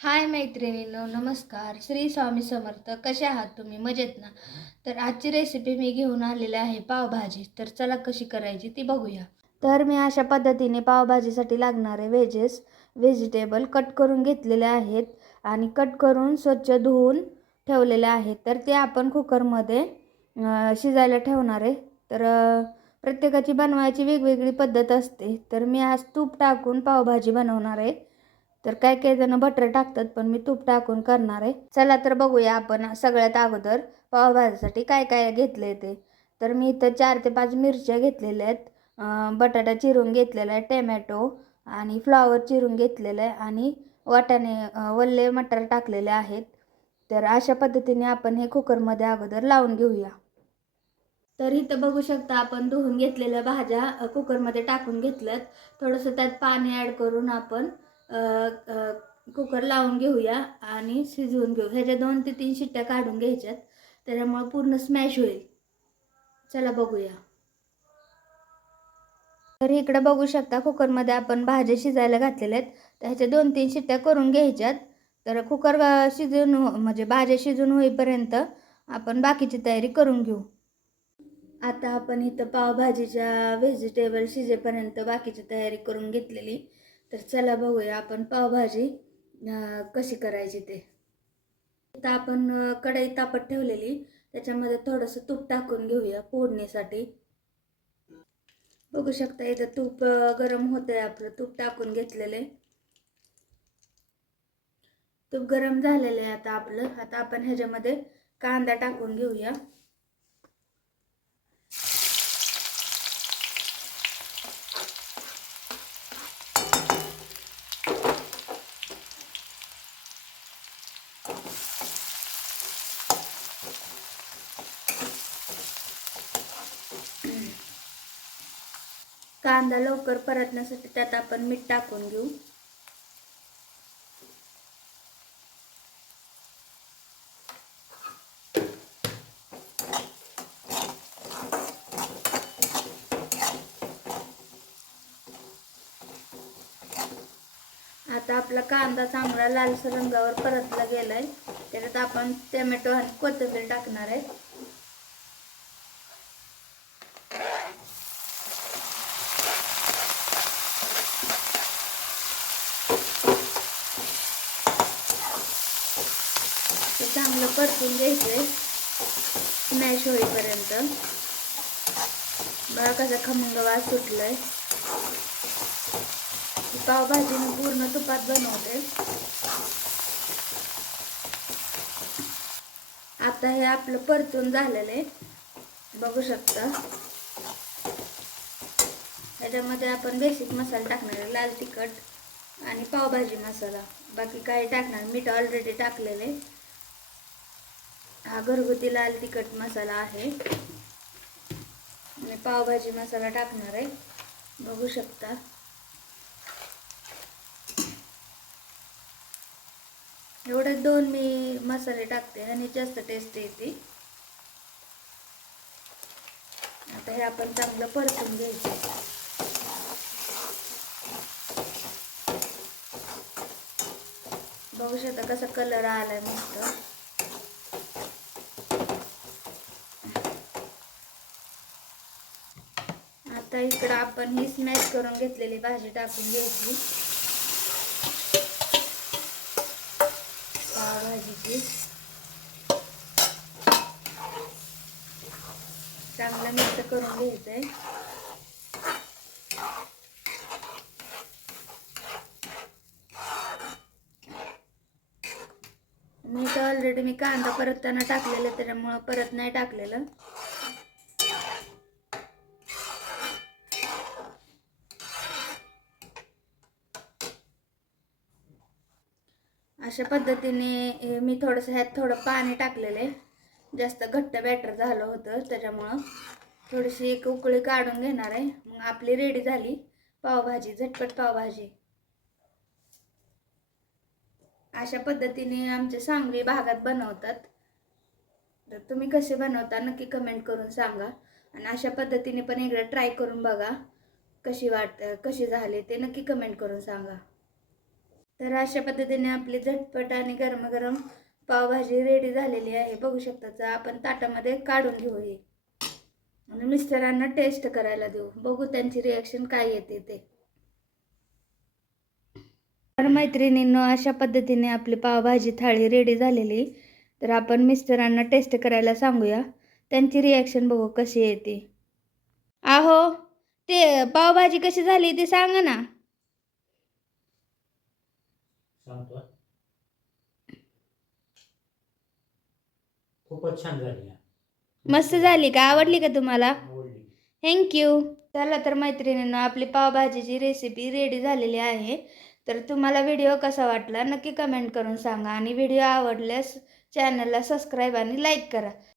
हाय मैत्रिणींनो नमस्कार. श्री स्वामी समर्थ कसे आहात तुम्ही? मजेत ना? तर आजची रेसिपी मी घेऊन आलेली आहे पावभाजी. तर चला कशी करायची ती बघूया. तर मी अशा पद्धतीने पावभाजीसाठी लागणारे व्हेजेस व्हेजिटेबल कट करून घेतलेले आहेत आणि कट करून स्वच्छ धुवून ठेवलेले आहेत. तर ते आपण कुकरमध्ये शिजायला ठेवणार आहे. तर प्रत्येकाची बनवायची वेगवेगळी पद्धत असते. तर मी आज तूप टाकून पावभाजी बनवणार आहे. तर काय काही जण बटर टाकतात पण मी तूप टाकून करणार आहे. चला तर बघूया आपण सगळ्यात अगोदर पावभाजीसाठी काय काय घेतले ते. तर मी इथं चार ते पाच मिरच्या घेतलेल्या आहेत. बटाटा चिरून घेतलेला आहे टॅमॅटो आणि फ्लॉवर चिरून घेतलेलं आहे आणि वाटाणे वल्ले मटर टाकलेले आहेत. तर अशा पद्धतीने आपण हे कुकरमध्ये अगोदर लावून घेऊया. तर इथं बघू शकता आपण धुवून घेतलेल्या भाज्या कुकरमध्ये टाकून घेतल्यात. थोडंसं त्यात पाणी ॲड करून आपण कुकर लावून घेऊया आणि शिजवून घेऊ. ह्याच्या दोन ते तीन शिट्ट्या काढून घ्यायच्यात. त्याच्यामुळं पूर्ण स्मॅश होईल. चला बघूया. तर इकडं बघू शकता कुकरमध्ये आपण भाज्या शिजायला घातलेल्या आहेत. तर ह्याच्या दोन तीन शिट्ट्या करून घ्यायच्यात. तर कुकर शिजून हो, म्हणजे भाज्या शिजून होईपर्यंत आपण बाकीची तयारी करून घेऊ. आता आपण इथं पावभाजीच्या व्हेजिटेबल शिजेपर्यंत बाकीची तयारी करून घेतलेली. तर चला बघूया आपण पावभाजी अं, कशी करायची ते. आता आपण कढई तापत ठेवलेली. त्याच्यामध्ये थोडंसं तूप टाकून घेऊया फोडणीसाठी. बघू शकता इथं तूप गरम गरम आहे आपलं. तूप टाकून घेतलेले. तूप गरम झालेलं आहे आता आपलं. आता आपण ह्याच्यामध्ये कांदा टाकून घेऊया. कांदा लवकर परतण्यासाठी त्यात आपण मीठ टाकून घेऊ. आता आपला कांदा चांगला लालसर रंगावर परतला गेलाय. त्याच्यात आपण टोमॅटो आणि कोथिंबीर टाकणार आहे. ते चांगलं परतून घ्यायचंय. स्मॅश होईपर्यंत. बघा कसा खमंग वास सुटलाय. पावभाजी मी पूर्ण तुपात बनवते. आता हे आपलं परतून झालेलं आहे. बघू शकता. ह्याच्यामध्ये आपण बेसिक मसाला टाकणार आहे लाल तिखट आणि पावभाजी मसाला. बाकी काही टाकणार मीठ ऑलरेडी टाकलेले हा घरगुती लाल तिखट मसाला आहे. आणि पावभाजी मसाला टाकणार आहे. बघू शकता. एवढे दोन मी मसाले टाकते आणि जास्त टेस्ट येते. आता हे आपण चांगलं परतून घ्यायचं. बघू शकता कसा कलर आलाय मस्त. आता इकडं आपण ही स्मॅश करून घेतलेली भाजी टाकून घ्यायची. पावभाजीची चांगलं मिक्स करून घ्यायचंय. मी तर ऑलरेडी मी कांदा परतताना टाकलेलं त्याच्यामुळं परत नाही टाकलेलं. अशा पद्धतीने हे मी थोडंसं ह्यात थोडं पाणी टाकलेलं आहे. जास्त घट्ट बॅटर झालं होतं त्याच्यामुळं थोडीशी एक उकळी काढून घेणार आहे. मग आपली रेडी झाली पावभाजी झटपट पावभाजी. अशा पद्धतीने आमच्या सांगली भागात बनवतात. तर तुम्ही कसे बनवता नक्की कमेंट करून सांगा. आणि अशा पद्धतीने पण एकदा ट्राय करून बघा कशी वाट कशी झाली ते नक्की कमेंट करून सांगा. तर अशा पद्धतीने आपली झटपट आणि गरमागरम पावभाजी रेडी झालेली आहे. बघू शकता तर आपण ताटामध्ये काढून घेऊ हे. आणि मिस्टरांना टेस्ट करायला देऊ. बघू त्यांची रिॲक्शन काय येते ते. तर मैत्रिणींनो अशा पद्धतीने आपली पावभाजी थाळी रेडी झालेली. तर आपण मिस्टरांना टेस्ट करायला सांगूया. त्यांची रिॲक्शन बघू कशी येते. आहो ते पावभाजी कशी झाली ते सांगा ना. सांगतो खूपच छान झाली मस्त झाली का? आवडली का तुम्हाला? आवडली. थँक्यू चला तर मैत्रिणींनो आपली पावभाजीची रेसिपी रेडी झालेली आहे. तर तुम्हाला व्हिडिओ कसा वाटला नक्की कमेंट करून सांगा आणि व्हिडिओ आवडल्यास चॅनलला सबस्क्राईब आणि लाईक करा.